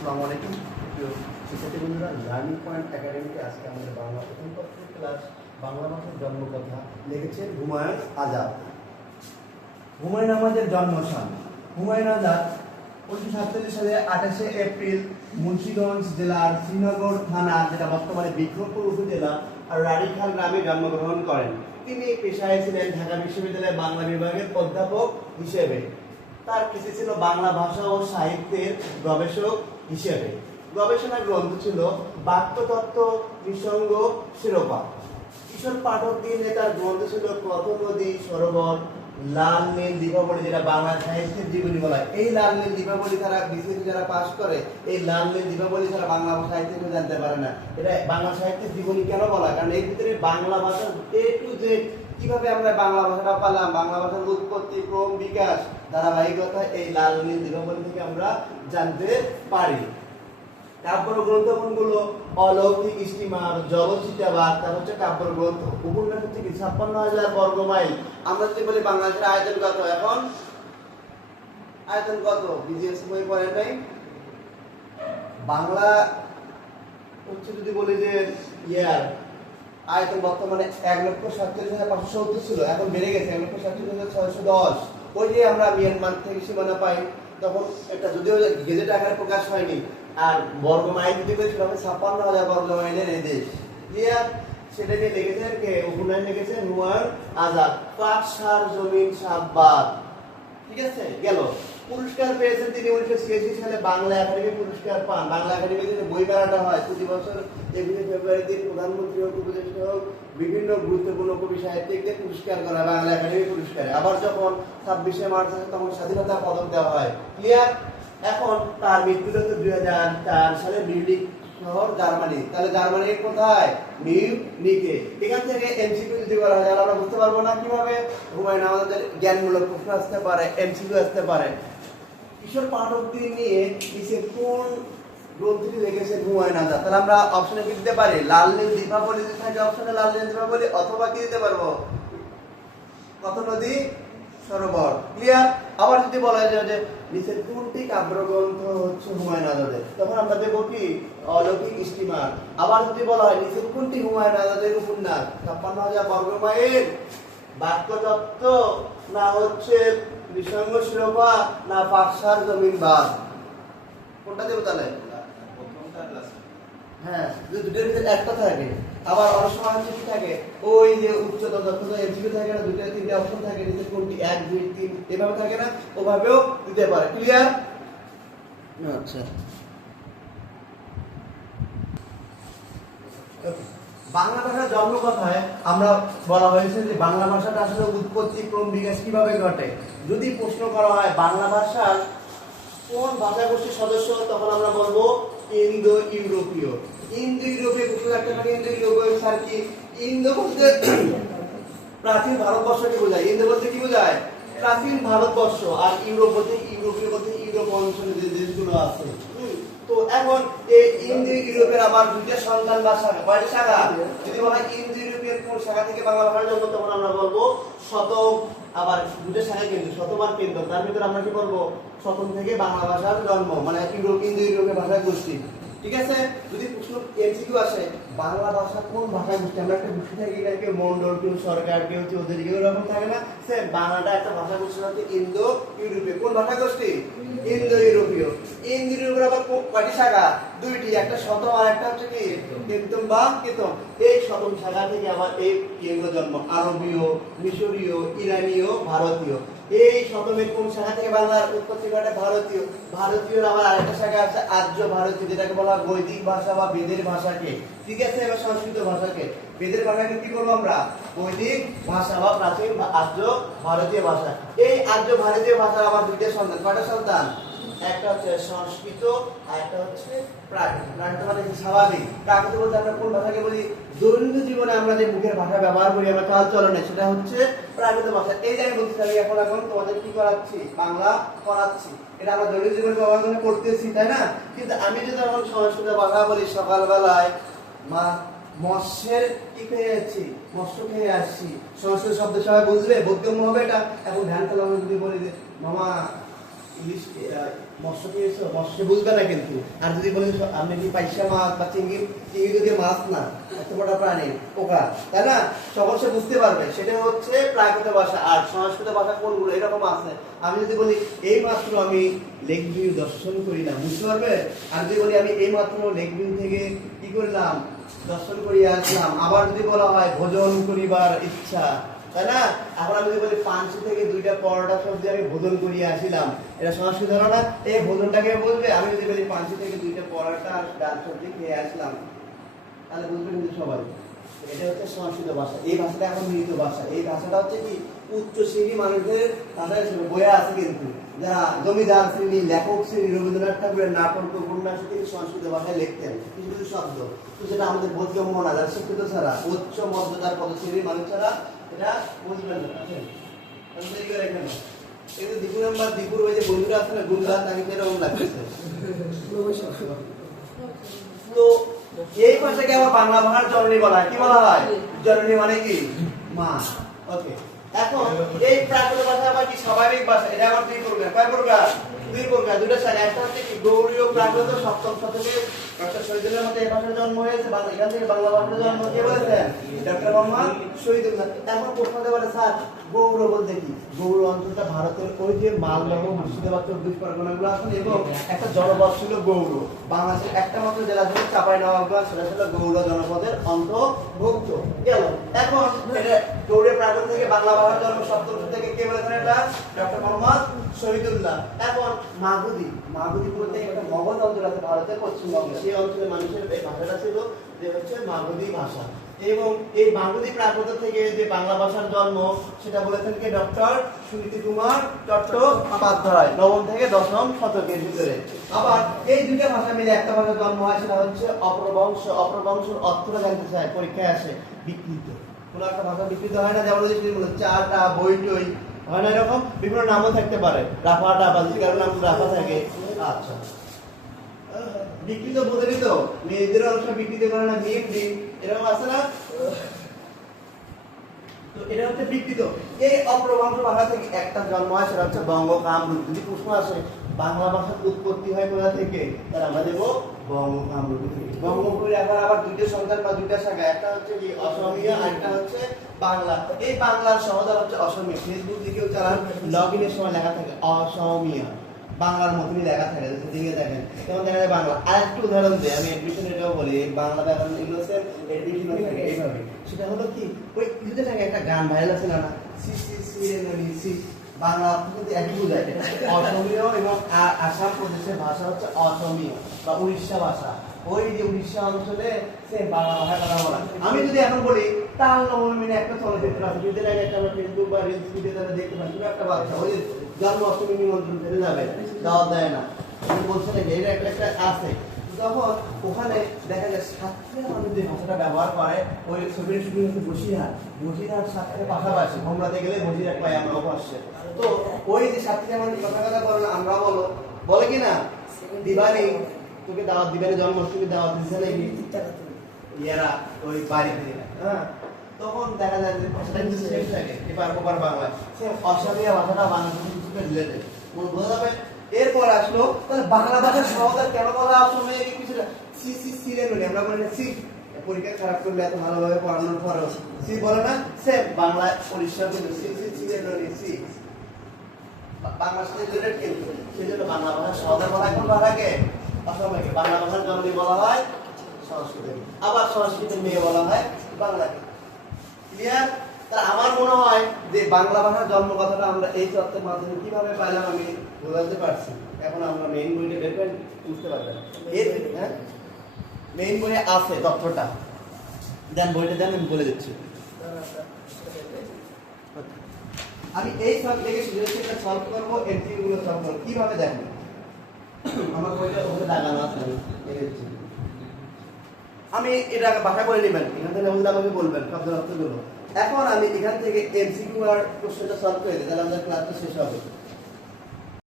আসসালামু আলাইকুম প্রিয় শিক্ষার্থী বন্ধুরা, লার্নিং পয়েন্ট একাডেমিতে আজকে আমাদের বাংলা প্রথম পত্রের ক্লাস বাংলা ভাষার জন্মকথা লিখেছেন হুমায়ুন আজাদ। হুমায়ুন আজাদের জন্মস্থান। হুমায়ুন আজাদ 1947 সালে 28শে এপ্রিল মুন্সিগঞ্জ জেলার শ্রীনগর থানা, যেটা বর্তমানে বিক্রমপুর উপজেলা, আর রানীখাল গ্রামে জন্মগ্রহণ করেন। তিনি পেশায় ছিলেন ঢাকা বিশ্ববিদ্যালয়ের বাংলা বিভাগের অধ্যাপক হিসেবে। তার কৃতি ছিল বাংলা ভাষা ও সাহিত্যের গবেষক হিসেবে। গবেষণা গ্রন্থ ছিল বাক্যতত্ত্ব নিঃসঙ্গ শিরোপা। কিশোর পাঠক দিনে তার গ্রন্থ ছিল পথ নদী সরোবর, লাল নীল দীপাবলি, যেটা বাংলা সাহিত্যের জীবনী বলা হয়। এই লাল নীল দীপাবলি তারা বিসিএস যারা পাস করে, এই লাল নীল দীপাবলি ছাড়া বাংলা সাহিত্য কেউ জানতে পারে না। এটা বাংলা সাহিত্যের জীবনী কেন বলা? কারণ এর ভিতরে বাংলা ভাষার এ টু জেড, কিভাবে আমরা বাংলা ভাষাটা পেলাম, বাংলা ভাষার উৎপত্তি, ক্রম, বিকাশ, ধারাবাহিকতা এই লাল নীল দীপাবলি থেকে আমরা জানতে পারি। কাব্য গ্রন্থ কোনগুলো? অলৌকিক স্টিমার, জলচিতাবাদ, তার হচ্ছে কাব্য গ্রন্থ। উপন্যাস হচ্ছে কি 56,000 বর্গ মাইল। আমরা যদি বলি বাংলাদেশের আয়তন কত, এখন আয়তন কত বিজিএস বই পড়ে নাই। বাংলা হচ্ছে যদি বলি যে ইয়ার আয়তন বর্তমানে 1,47,570 ছিল, এখন বেড়ে গেছে 1,47,610। ওই যে আমরা মিয়ানমার থেকে সীমানা পাই, তখন এটা যদিও গেজেট আকারে প্রকাশ হয়নি। আর বর্গ মাইল যদি বলি 56,000 বর্গ মাইলের এই দেশ। ক্লিয়ার? সেটা নিয়ে লিখেছেন কে? উপন্যাস লিখেছেন হুমায়ুন আজাদ। পাক সার জমিন সাতবার। ঠিক আছে, গেল। পুরস্কার পেয়েছেন তিনি 1986 সালে বাংলা একাডেমি পুরস্কার পান। বাংলা একাডেমি থেকে বই মেলাটা হয় প্রতি বছর 21 ফেব্রুয়ারি দিন। প্রধানমন্ত্রী হোক, উপদেষ্টা হোক, বিভিন্ন গুরুত্বপূর্ণ কবি সাহিত্যিকদের পুরস্কার করা বাংলা একাডেমি পুরস্কারে। আবার যখন 26শে মার্চ আসে তখন স্বাধীনতা পদক দেওয়া হয়। ক্লিয়ার? এখন তার মৃত্যু হচ্ছে 2004 সালে মিউনিখ শহর, জার্মানি। তাহলে জার্মানির কোথায়? মিউনিখে। এখান থেকে এমসিকিউ যদি করা হয় আমরা বুঝতে পারবো না কিভাবে। হুমায়ুন আজাদের জ্ঞানমূলক প্রশ্ন আসতে পারে, এমসিকিউ আসতে পারে। কিশোর পাঠকদের নিয়ে নিচে কোন গ্রন্থটি লিখেছেন হুমায়ুন আজাদ? তাহলে আমরা অপশনে কি দিতে পারি? লাল নীল দীপাবলি যদি থাকে অপশনে লাল নীল দীপাবলি, অথবা কি দিতে পারবো? পথ নদী সরোবর। ক্লিয়ার? আবার যদি বলা যায় যে নিচের কোনটি কাব্যগ্রন্থ হচ্ছে হুমায়ুন আজাদের, তখন আমরা দেবো কি? অলৌকিক স্টিমার। আবার যদি বলা হয় নিচের কোনটি হুমায়ুন আজাদের উপন্যাস? 56,000 বর্গ মাইল, বাক্যতত্ত্ব, না হচ্ছে নিঃসঙ্গ শিরোপা, না পাকসার জমিন বাদ? কোনটা দেবো তাহলে? হ্যাঁ, যদি দুটোর ভিতরে একটা থাকে। আবার অনেক সময় হচ্ছে কি থাকে, ওই যে উচ্চতর দক্ষতা এমসিকিউ থাকে না, দুটো তিনটে অপশন থাকে, নিচে কোনটি 1 2 3 এভাবে থাকে না, ওভাবেও দিতে পারে। ক্লিয়ার? আচ্ছা, বাংলা ভাষার জন্মকথায় আমরা বলা হয়েছে যে বাংলা ভাষাটা আসলে উৎপত্তি, ক্রম, বিকাশ কিভাবে ঘটে। যদি প্রশ্ন করা হয় বাংলা ভাষার কোন ভাষাগোষ্ঠীর সদস্য, তখন আমরা বলবো ইন্দো ইউরোপীয়। ইন্দো ইউরোপীয় প্রশ্ন একটা থাকে, ইন্দো ইউরোপীয় স্যার কি? ইন্দো বলতে প্রাচীন ভারতবর্ষকে বোঝায়। ইন্দো বলতে কি বোঝায়? প্রাচীন ভারতবর্ষ। আর ইউরোপ বলতে, ইউরোপীয় বলতে ইউরোপ অঞ্চলে যে দেশগুলো আছে। তো এখন এই ইন্দো ইউরোপের আবার দুইটা সন্তান বা শাখা, কয়টা শাখা? যদি বলা হয় ইন্দো ইউরোপের কোন শাখা থেকে বাংলা ভাষার জন্ম, তখন আমরা বলবো শতক। আবার দুটো শাখা কিন্তু শতমান কেন্দ্র, তার ভিতরে আমরা কি বলবো? শতম থেকে বাংলা ভাষার জন্ম, মানে ইন্দো ইউরোপের ভাষা গোষ্ঠী। ঠিক আছে? যদি প্রশ্ন এমসিকিউ আসে বাংলা ভাষা কোন ভাষা গোষ্ঠী, আমরা একটা গোষ্ঠী থাকি না, কেউ মন্ডল, কেউ সরকার, কেউ চৌধুরী, কেউ এরকম থাকে না। সেম বাংলাটা একটা ভাষা গোষ্ঠী হচ্ছে ইন্দো ইউরোপীয়। কোন ভাষা গোষ্ঠী? ইন্দো ইউরোপীয়। ইন্দো ইউরোপের আবার কয়টি শাখা? দুইটি, একটা শতম আর একটা হচ্ছে কি কেতম বা কেতম। এই শতম শাখা থেকে আবার এই কেন্দ্র জন্ম, আরবীয়, মিশরীয়, ইরানীয়, ভারতীয়। এই শতমের কোন শাখা থেকে বাংলার উৎপত্তি ঘটে? ভারতীয়। ভারতীয় আবার আরেকটা শাখা আছে আর্য ভারতীয়, যেটাকে বলা হয় বৈদিক ভাষা বা বেদের ভাষাকে। ঠিক আছে? এবার সংস্কৃত ভাষাকে, বেদের ভাষাকে কি বলবো আমরা? বৈদিক ভাষা বা প্রাচীন আর্য ভারতীয় ভাষা। এই আর্য ভারতীয় ভাষার আবার দুইটা সন্তান। কয়টা সন্তান? একটা হচ্ছে সংস্কৃত আর একটা হচ্ছে প্রাকৃত। প্রাকৃত মানে স্বাভাবিক। প্রাকৃত বলতে আমরা কোন ভাষাকে বলি? দৈনন্দিন জীবনে আমরা যে মুখের ভাষা ব্যবহার করি, আমরা কাল চলনে, সেটা হচ্ছে প্রাকৃত ভাষা। এই যে আমি বলছি, আমি এখন তোমাদের কি করাচ্ছি? বাংলা করাচ্ছি। এটা আমরা দৈনন্দিন জীবনে ব্যবহার করে করতেছি, তাই না? কিন্তু আমি যদি এখন সংস্কৃত ভাষা বলি, সকালবেলায় মা মৎস্যের কি খেয়ে যাচ্ছি? মৎস্য খেয়ে আসছি। সংস্কৃত শব্দ সবাই বুঝবে, বোধগম্য হবে এটা। এখন ধ্যান করলাম যদি বলি যে মামা ইলিশ মৎস্য খেয়েছো, মৎস্য বুঝবে না কিন্তু। আর যদি বলেন আপনি কি পাইসা মাছ বা চিংড়ি, চিংড়ি যদি মাছ না, এত বড় প্রাণী পোকা, তাই না, তখন সে বুঝতে পারবে। সেটা হচ্ছে প্রাকৃত ভাষা। আর সংস্কৃত ভাষা কোনগুলো এরকম আছে। আমি যদি বলি এই মাত্র আমি লেক ভিউ দর্শন করি না, বুঝতে পারবে। আর যদি বলি আমি এই মাত্র লেক ভিউ থেকে কি করলাম, দর্শন করিয়া আসলাম। আবার যদি বলা হয় ভোজন করিবার ইচ্ছা, তাই না, এখন আমি যদি বলি পাঁচশো থেকে 2টা পরোটা সবজি আমি ভোজন করিয়া আসিলাম, এটা সংস্কৃত হলো না। এই ভোজনটাকে বলবে। আমি যদি বলি পাঁচশো থেকে 2টা পরোটা আর ডাল সবজি খেয়ে আসলাম, তাহলে বুঝবে কিন্তু সবাই। এটা হচ্ছে সংস্কৃত ভাষা। এই ভাষাটা এখন মৃত ভাষা। এই ভাষাটা হচ্ছে কি উচ্চ শ্রেণী মানুষদের ভাষা হিসেবে বইয়ে আছে কিন্তু। যারা জমিদার শ্রেণী, লেখক শ্রেণী, রবীন্দ্রনাথ ঠাকুরের নাটক উপন্যাস তিনি সংস্কৃত ভাষায় লিখতেন কিছু কিছু শব্দ, তো যেটা আমাদের বোধগম্য না। যারা শিক্ষিত ছাড়া, উচ্চ মর্যাদার পদশ্রেণীর মানুষ ছাড়া এটা বুঝবেন না। কিন্তু দীপুর নাম্বার, দীপুর ওই যে বন্ধুরা আছে না, গুলগান, তাকে এরকম লাগতেছে। তো এই ভাষাকে আবার বাংলা ভাষার জননী বলা হয়। কি বলা হয়? জননী মানে কি? মা। ওকে। এখন এই প্রাকৃত ভাষা আবার কি স্বাভাবিক ভাষা? এটা আবার দুই প্রকার। কয় প্রকার? দুই প্রকার। দুটো শাখা। একটা হচ্ছে কি গৌড়ীয় প্রাকৃত, সপ্তম শতকে ডক্টর শহীদুল্লাহর মধ্যে এই ভাষার জন্ম হয়েছে। এখান থেকে বাংলা ভাষার জন্ম কে বলেছেন? ডক্টর মোহাম্মদ শহীদুল্লাহ। এখন প্রশ্ন হতে পারে, স্যার গৌড় বলতে কি? গৌড় অঞ্চলটা ভারতের ওই যে মালদহ, মুর্শিদাবাদ, 24 পরগনাগুলো আছে এবং একটা জনপদ ছিল গৌড়। বাংলাদেশের একটা মাত্র জেলা ছিল চাঁপাইনবাবগঞ্জ, সেটা ছিল গৌড় জনপদের অন্তর্ভুক্ত। গেল। এখন এটা গৌড়ের প্রাকৃত থেকে বাংলা ভাষার জন্ম সপ্তম শতকে থেকে কে বলেছেন? এটা ডক্টর মোহাম্মদ শহীদুল্লাহ। এখন মাগধী, মাগধী বলতে একটা মগধ অঞ্চল আছে ভারতের পশ্চিমবঙ্গে। সেই অঞ্চলের মানুষের এই ভাষাটা ছিল যে হচ্ছে মাগধী ভাষা। এবং এই মাগধী প্রাকৃত থেকে যে বাংলা ভাষার জন্ম, সেটা বলেছেন কে? ডক্টর সুনীতি কুমার চট্টোপাধ্যায়, 9ম থেকে 10ম শতকের ভিতরে। আবার এই দুইটা ভাষা মিলে একটা ভাষার জন্ম হয়, সেটা হচ্ছে অপরবংশ। অপরবংশের অর্থটা জানতে চায়, পরীক্ষায় আসে। বিকৃত কোন একটা ভাষা বিকৃত হয় না, যেমন চাটা, বইটই হয় না, এরকম বিভিন্ন নামও থাকতে পারে। রাফাটা বা যে কারো নাম রাফা থাকে। আচ্ছা, বিকৃত বোঝেনি তো, মেয়েদের অংশ বিকৃত করে না, মেয়ে ডিম এরকম আছে না। তো এটা হচ্ছে বিকৃত। এই অপ্রবংশ ভাষা থেকে একটা জন্ম হয়, সেটা হচ্ছে বঙ্গ কামরূপ। যদি প্রশ্ন আসে বাংলা ভাষার উৎপত্তি হয় কোথা থেকে, তাহলে আমরা দেবো বঙ্গ কামরূপ থেকে। বঙ্গপুরে এখন আবার দুইটা সন্তান বা দুইটা শাখা, একটা হচ্ছে কি অসমীয়া আর একটা হচ্ছে বাংলা। এই বাংলার সমাধান হচ্ছে অসমীয়া। ফেসবুক দিকেও চালান, লগ ইনের সময় লেখা থাকে অসমীয়া, বাংলার মতনই লেখা থাকে। দিকে দেখেন যেমন দেখা যায় বাংলা। আর একটু উদাহরণ দিই, আমি এডমিশন এটাও বলি, বাংলা ব্যাকরণ এগুলো এডমিশন থাকে এইভাবে। সেটা হলো কি ওই কিছুতে থাকে একটা গান ভাইরাল আছে না, সি সি সি সি, বাংলা কিন্তু একই বোঝায়। অসমীয় এবং আসাম প্রদেশের ভাষা হচ্ছে অসমীয় বা উড়িষ্যা ভাষা। ওই যে উড়িষ্যা অঞ্চলে সে বাংলা ভাষায় কথা বলা। আমি যদি এখন বলি তাল নবমী একটা চলচ্চিত্র আছে, যদি আগে একটা আমরা ফেসবুক বা রিলস ভিডিওতে দেখতে পাই, তুমি একটা বাচ্চা ওই জন্মাষ্টমী নিমন্ত্রণ ফেলে যাবে, দাওয়াত দেয় না, বলছে নাকি এটা একটা একটা আছে। তখন ওখানে দেখা যায় সাতক্ষীরা মানুষ যে ভাষাটা ব্যবহার করে, ওই ছবির শুটিং হচ্ছে বসিরহাট। বসিরহাট সাতক্ষীরার পাশাপাশি, হোমরাতে গেলে বসিরহাট পাই আমরা অবশ্যই। তো ওই যে সাতক্ষীরা মানুষ কথা কথা বলে, আমরা বলে কি না দিবানি, তোকে দাওয়াত দিবানি, জন্মাষ্টমী দাওয়াত দিচ্ছে নাকি ইয়ারা ওই বাড়িতে। হ্যাঁ, তখন দেখা যায় যে ভাষাটা কিন্তু সেম থাকে, এবার ওপার বাংলায় সেম অসমীয়া ভাষাটা বাংলাদেশে কিছুটা রিলেটেড বোঝা যাবে। এরপর আসলো তাহলে বাংলা ভাষার সহজে কেন বলা অসমীয়া কিছুটা সি সি সি রে বলি, আমরা বলি না সি, পরীক্ষা খারাপ করলে এত ভালোভাবে পড়ানোর পরও সি বলে না, সেম বাংলা পরিষ্কার কিন্তু সি সি সি রে বলি সি, বাংলার সাথে রিলেটেড কিন্তু। সেই জন্য বাংলা ভাষা সহজে বলা কোন ভাষাকে? অসমীয়াকে। বাংলা ভাষার জননী বলা হয় সংস্কৃত, আবার সংস্কৃতের মেয়ে বলা হয় বাংলাকে। ক্লিয়ার? তাহলে আমার মনে হয় যে বাংলা ভাষার জন্ম কথাটা আমরা এই তথ্যের মাধ্যমে কিভাবে পাইলাম আমি বোঝাতে পারছি। এখন আমরা মেইন বইটা দেখবেন, বুঝতে পারবেন। এর হ্যাঁ মেইন বইয়ে আছে তথ্যটা, দেন বইটা দেন, আমি বলে দিচ্ছি। আমি এই সব থেকে এটা সলভ করবো, এমসিকিউ গুলো সলভ করবো কিভাবে দেখেন। আমার বইটা ওখানে লাগানো আছে, আমি এটা ভাষা করে নেবেন, এখান থেকে আমাকে বলবেন শব্দ অর্থগুলো। এখন আমি এখান থেকে এমসিকিউ আর কোশ্চেনটা সলভ করে দিই, তাহলে আমাদের ক্লাসটা শেষ হবে।